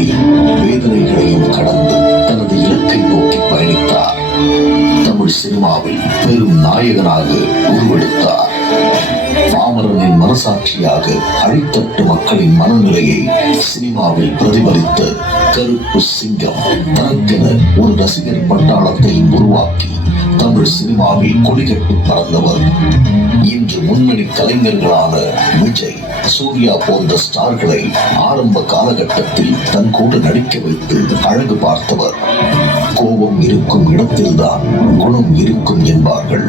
துன்பங்களையும் வேதனைகளையும் கடந்து தனது இலக்கை நோக்கி பயணித்தார். தமிழ் சினிமாவில் பெரும் நாயகனாக உருவெடுத்தார். பாமரனின் மனசாட்சியாக அடித்தட்டு மக்களின் மனநிலையை சினிமாவில் பிரதிபலித்த கருப்பு சிங்கம் தனக்கென ஒரு ரசிகர் பட்டாளத்தை உருவாக்கி தமிழ் சினிமாவில் கொடிகட்டி பறந்தவர். இன்று முன்னணி கலைஞர்களான விஜய், சூர்யா போன்ற ஸ்டார்களை ஆரம்ப காலகட்டத்தில் தன் கூட நடிக்க வைத்து அழகு பார்த்தவர். கோபம் இருக்கும் இடத்தில்தான் குணம் இருக்கும் என்பார்கள்.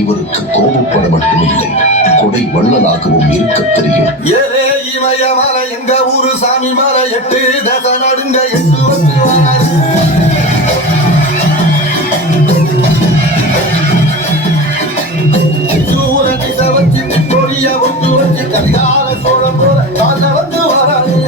இவருக்கு கோபப்பட மட்டுமில்லை, கொடை வள்ளலாகவும் இருக்க தெரியும். ஏரே இமய மலை எங்க ஊரு சாமி மலை 8 தச நடுங்க 8 வந்து வராது. சூரனை சவச்சி கொடிய ஒட்டு வச்சு கலிகால சோழம் போல கால வந்து வராது.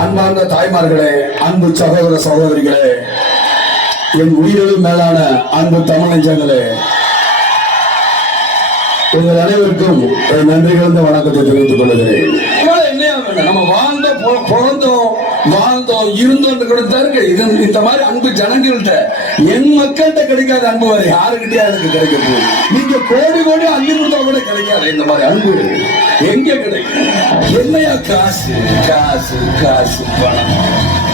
அன்பார்ந்த தாய்மார்களே, அன்பு சகோதர சகோதரிகளே, என் உயிரிலும் மேலான அன்பு தமிழ் நெஞ்சங்களே, உங்கள் அனைவருக்கும் நன்றி கலந்த வணக்கத்தை தெரிவித்துக் கொள்கிறேன். நம்ம வாழ்ந்தோம் இருந்தோம் கொடுத்தாரு. இந்த மாதிரி அன்பு ஜனங்கள்கிட்ட, என் மக்கள்கிட்ட கிடைக்காத அன்பு வேற யாருக்கிட்டே எனக்கு கிடைக்க போகுது. நீங்க கோடி கோடி அள்ளி கொடுத்தா கூட கிடைக்காது. இந்த மாதிரி அன்பு எங்க கிடைக்கும்? என்னையா காசு காசு காசு பணம்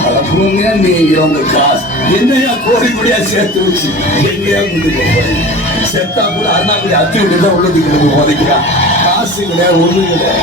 வளர்ப்புங்க. நீங்க உங்க காசு என்னையா கோடி கோடியா சேர்த்து வச்சு எங்கேயா கொண்டு போறீங்க? செத்தா கூட அண்ணா கூட அத்தி விட்டு தான் உள்ளதுக்கு உதைக்கிறான். காசு கிடையாது, ஒண்ணு கிடையாது.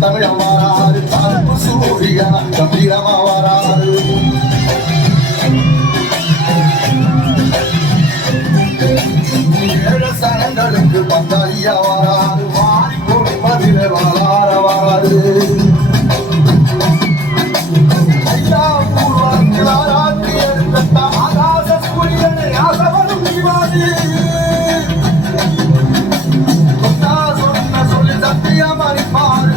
தமிழ் வராது, தரப்பு சூரியன கம்பீரமா வராது. ஏழு சனங்களுக்கு பந்தாரியா வராது, மாறி கொடுப்பதில் வரார வராது. ஐயா ஊர்வாக்கில் ஆராய்ச்சி எடுத்த ஆகாச சூரியனை ஆசவனும் விவாதி. சொல்லி சத்தியமணி பாரு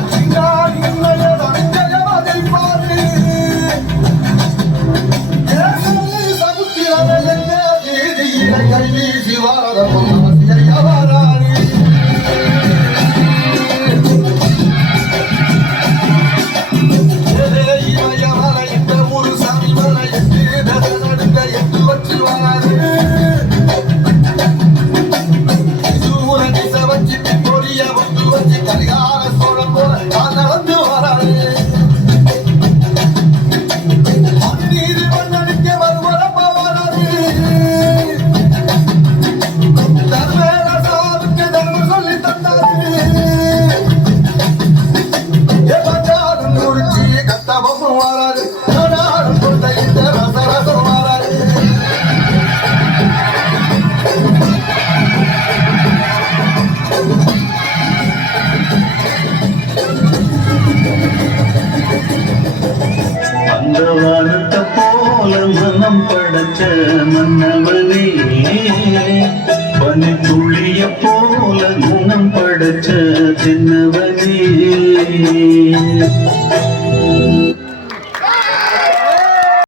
மனம் படைச்ச மன்னவனே பனி துளிய போல குணம் படைச்ச சின்னவனே